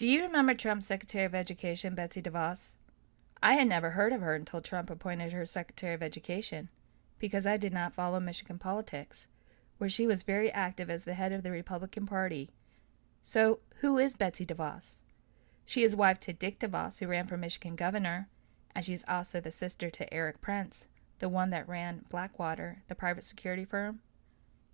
Do you remember Trump's Secretary of Education, Betsy DeVos? I had never heard of her until Trump appointed her Secretary of Education, because I did not follow Michigan politics, where she was very active as the head of the Republican Party. So, who is Betsy DeVos? She is wife to Dick DeVos, who ran for Michigan governor, and she's also the sister to Eric Prince, the one that ran Blackwater, the private security firm.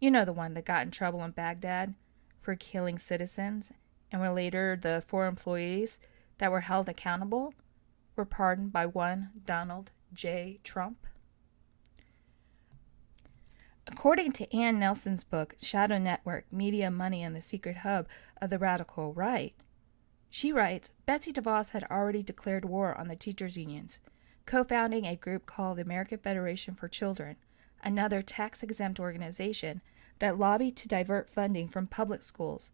You know, the one that got in trouble in Baghdad for killing citizens, and where later the 4 employees that were held accountable were pardoned by one Donald J. Trump. According to Ann Nelson's book, Shadow Network, Media, Money, and the Secret Hub of the Radical Right, she writes, Betsy DeVos had already declared war on the teachers' unions, co-founding a group called the American Federation for Children, another tax-exempt organization that lobbied to divert funding from public schools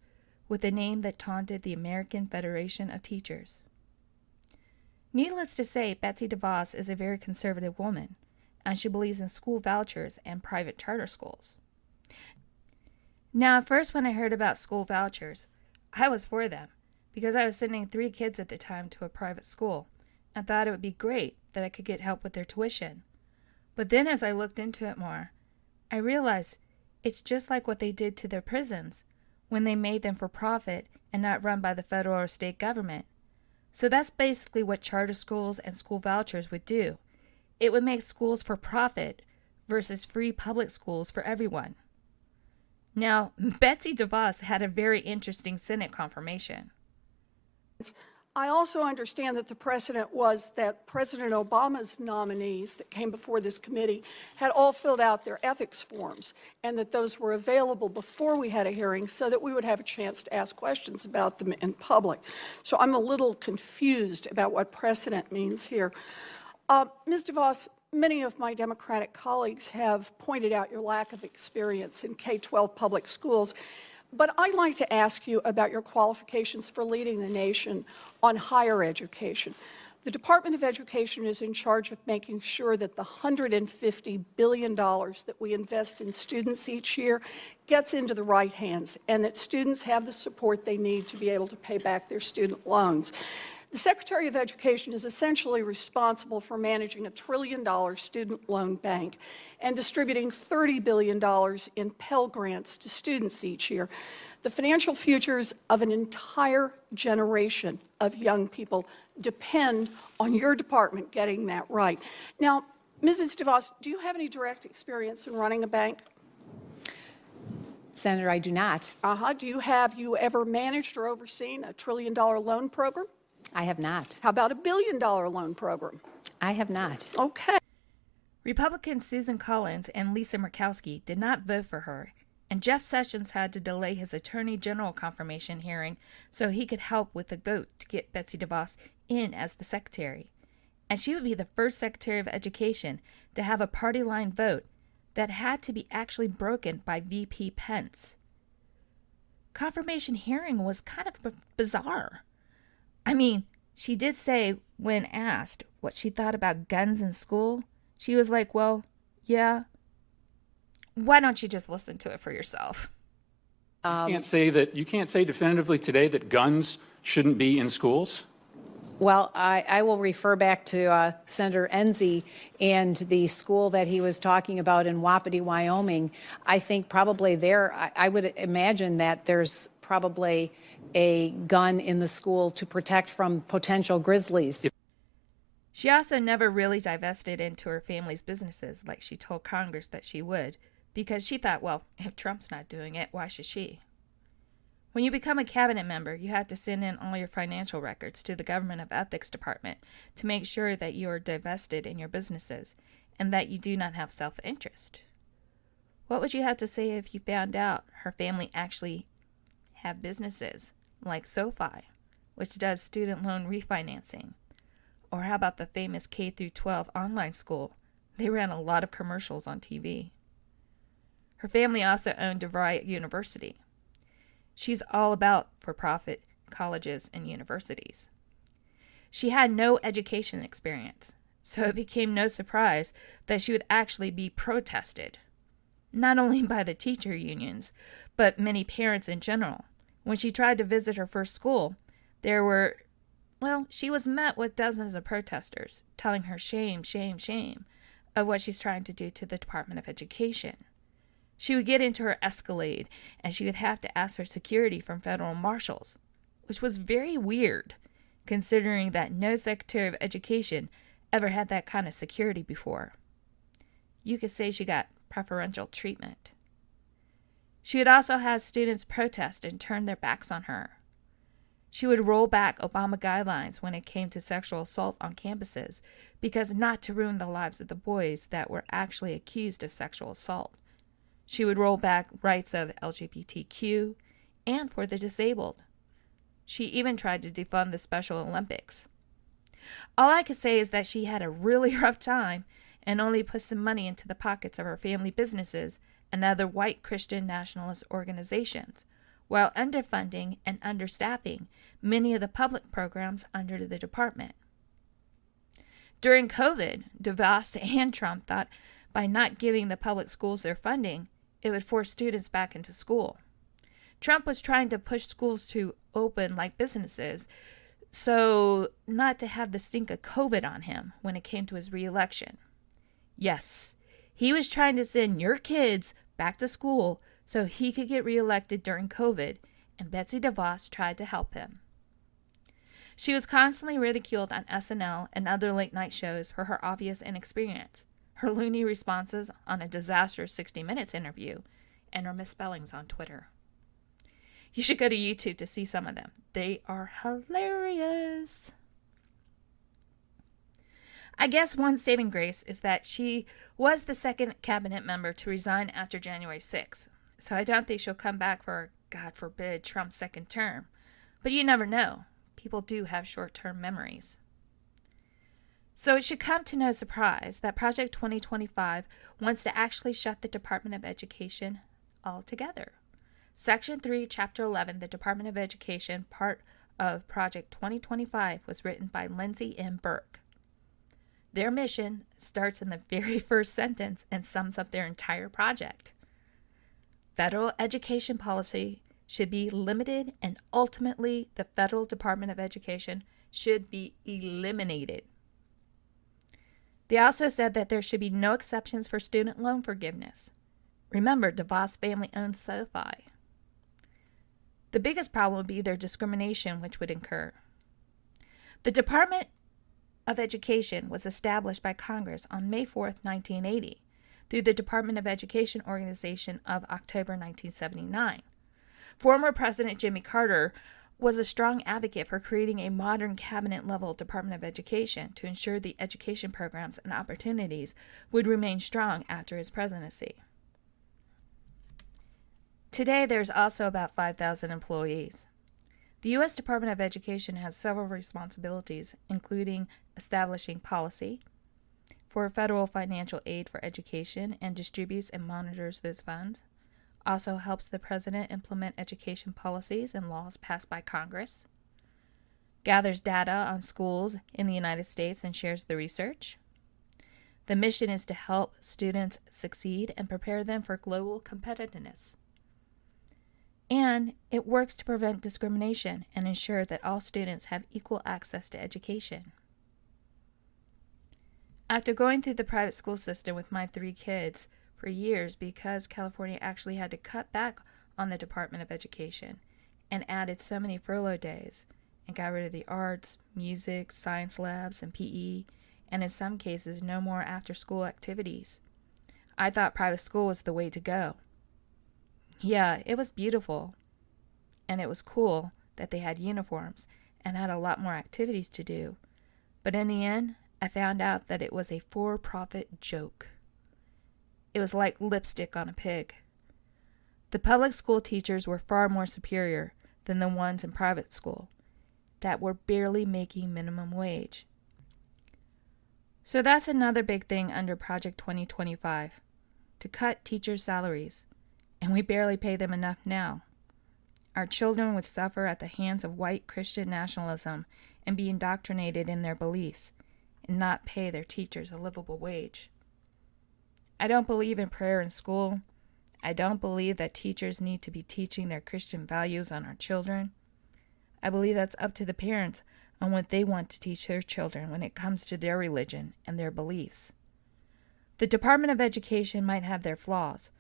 with a name that taunted the American Federation of Teachers. Needless to say, Betsy DeVos is a very conservative woman, and she believes in school vouchers and private charter schools. Now, at first when I heard about school vouchers, I was for them, because I was sending 3 kids at the time to a private school, and thought it would be great that I could get help with their tuition. But then as I looked into it more, I realized it's just like what they did to their prisons when they made them for profit and not run by the federal or state government. So that's basically what charter schools and school vouchers would do. It would make schools for profit versus free public schools for everyone. Now, Betsy DeVos had a very interesting Senate confirmation. I also understand that the precedent was that President Obama's nominees that came before this committee had all filled out their ethics forms, and that those were available before we had a hearing so that we would have a chance to ask questions about them in public. So I'm a little confused about what precedent means here. Ms. DeVos, many of my Democratic colleagues have pointed out your lack of experience in K-12 public schools. But I'd like to ask you about your qualifications for leading the nation on higher education. The Department of Education is in charge of making sure that the $150 billion that we invest in students each year gets into the right hands, and that students have the support they need to be able to pay back their student loans. The Secretary of Education is essentially responsible for managing a $1 trillion student loan bank and distributing $30 billion in Pell Grants to students each year. The financial futures of an entire generation of young people depend on your department getting that right. Now, Mrs. DeVos, do you have any direct experience in running a bank? Senator, I do not. Have you ever managed or overseen a $1 trillion loan program? I have not. How about a $1 billion loan program? I have not. Okay. Republicans Susan Collins and Lisa Murkowski did not vote for her, and Jeff Sessions had to delay his Attorney General confirmation hearing so he could help with the vote to get Betsy DeVos in as the secretary. And she would be the first Secretary of Education to have a party line vote that had to be actually broken by VP Pence. Confirmation hearing was kind of bizarre. I mean, she did say, when asked what she thought about guns in school, she was like, well, yeah. Why don't you just listen to it for yourself? You can't say definitively today that guns shouldn't be in schools? Well, I will refer back to Senator Enzi and the school that he was talking about in Wapiti, Wyoming. I think probably there, I would imagine that there's probably a gun in the school to protect from potential grizzlies. She also never really divested into her family's businesses like she told Congress that she would, because she thought, well, if Trump's not doing it, why should she? When you become a cabinet member, you have to send in all your financial records to the Government of Ethics Department to make sure that you are divested in your businesses and that you do not have self-interest. What would you have to say if you found out her family actually have businesses like SoFi, which does student loan refinancing? Or how about the famous K-12 online school? They ran a lot of commercials on TV. Her family also owned DeVos University. She's all about for-profit colleges and universities. She had no education experience, so it became no surprise that she would actually be protested, not only by the teacher unions, but many parents in general. When she tried to visit her first school, She was met with dozens of protesters telling her shame, shame, shame of what she's trying to do to the Department of Education. She would get into her Escalade, and she would have to ask for security from federal marshals, which was very weird, considering that no Secretary of Education ever had that kind of security before. You could say she got preferential treatment. She would also have students protest and turn their backs on her. She would roll back Obama guidelines when it came to sexual assault on campuses because not to ruin the lives of the boys that were actually accused of sexual assault. She would roll back rights of LGBTQ and for the disabled. She even tried to defund the Special Olympics. All I could say is that she had a really rough time and only put some money into the pockets of her family businesses and other white Christian nationalist organizations, while underfunding and understaffing many of the public programs under the department. During COVID, DeVos and Trump thought by not giving the public schools their funding, it would force students back into school. Trump was trying to push schools to open like businesses, so not to have the stink of COVID on him when it came to his re-election. Yes, he was trying to send your kids back to school so he could get reelected during COVID, and Betsy DeVos tried to help him. She was constantly ridiculed on SNL and other late-night shows for her obvious inexperience, her loony responses on a disastrous 60 Minutes interview, and her misspellings on Twitter. You should go to YouTube to see some of them. They are hilarious. I guess one saving grace is that she was the second cabinet member to resign after January 6th, so I don't think she'll come back for, God forbid, Trump's second term. But you never know. People do have short-term memories. So it should come to no surprise that Project 2025 wants to actually shut the Department of Education altogether. Section 3, Chapter 11, the Department of Education, part of Project 2025, was written by Lindsay M. Burke. Their mission starts in the very first sentence and sums up their entire project. Federal education policy should be limited, and ultimately the Federal Department of Education should be eliminated. They also said that there should be no exceptions for student loan forgiveness. Remember, DeVos family owns SoFi. The biggest problem would be their discrimination, which would incur. The Department of Education was established by Congress on May 4, 1980, through the Department of Education Organization of October 1979. Former President Jimmy Carter was a strong advocate for creating a modern cabinet-level Department of Education to ensure the education programs and opportunities would remain strong after his presidency. Today, there's also about 5,000 employees. The U.S. Department of Education has several responsibilities, including establishing policy for federal financial aid for education and distributes and monitors those funds, also helps the president implement education policies and laws passed by Congress, gathers data on schools in the United States and shares the research. The mission is to help students succeed and prepare them for global competitiveness. And it works to prevent discrimination and ensure that all students have equal access to education. After going through the private school system with my 3 kids for years because California actually had to cut back on the Department of Education and added so many furlough days and got rid of the arts, music, science labs, and PE, and in some cases no more after-school activities, I thought private school was the way to go. Yeah, it was beautiful, and it was cool that they had uniforms and had a lot more activities to do. But in the end, I found out that it was a for-profit joke. It was like lipstick on a pig. The public school teachers were far more superior than the ones in private school that were barely making minimum wage. So that's another big thing under Project 2025, to cut teachers' salaries. And we barely pay them enough now. Our children would suffer at the hands of white Christian nationalism and be indoctrinated in their beliefs and not pay their teachers a livable wage. I don't believe in prayer in school. I don't believe that teachers need to be teaching their Christian values on our children. I believe that's up to the parents on what they want to teach their children when it comes to their religion and their beliefs. The Department of Education might have their flaws,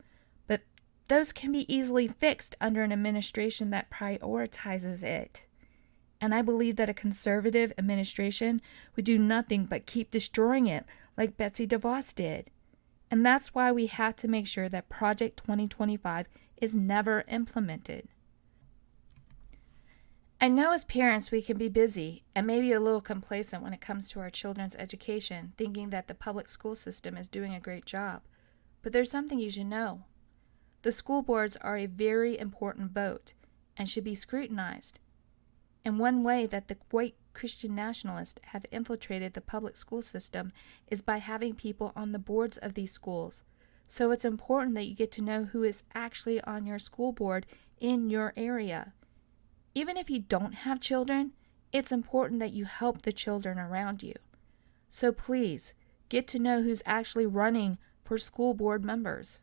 but those can be easily fixed under an administration that prioritizes it. And I believe that a conservative administration would do nothing but keep destroying it like Betsy DeVos did. And that's why we have to make sure that Project 2025 is never implemented. I know as parents we can be busy and maybe a little complacent when it comes to our children's education, thinking that the public school system is doing a great job. But there's something you should know. The school boards are a very important vote and should be scrutinized. And one way that the white Christian nationalists have infiltrated the public school system is by having people on the boards of these schools. So it's important that you get to know who is actually on your school board in your area. Even if you don't have children, it's important that you help the children around you. So please, get to know who's actually running for school board members.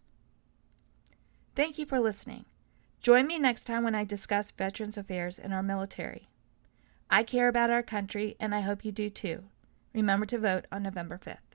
Thank you for listening. Join me next time when I discuss Veterans Affairs in our military. I care about our country, and I hope you do too. Remember to vote on November 5th.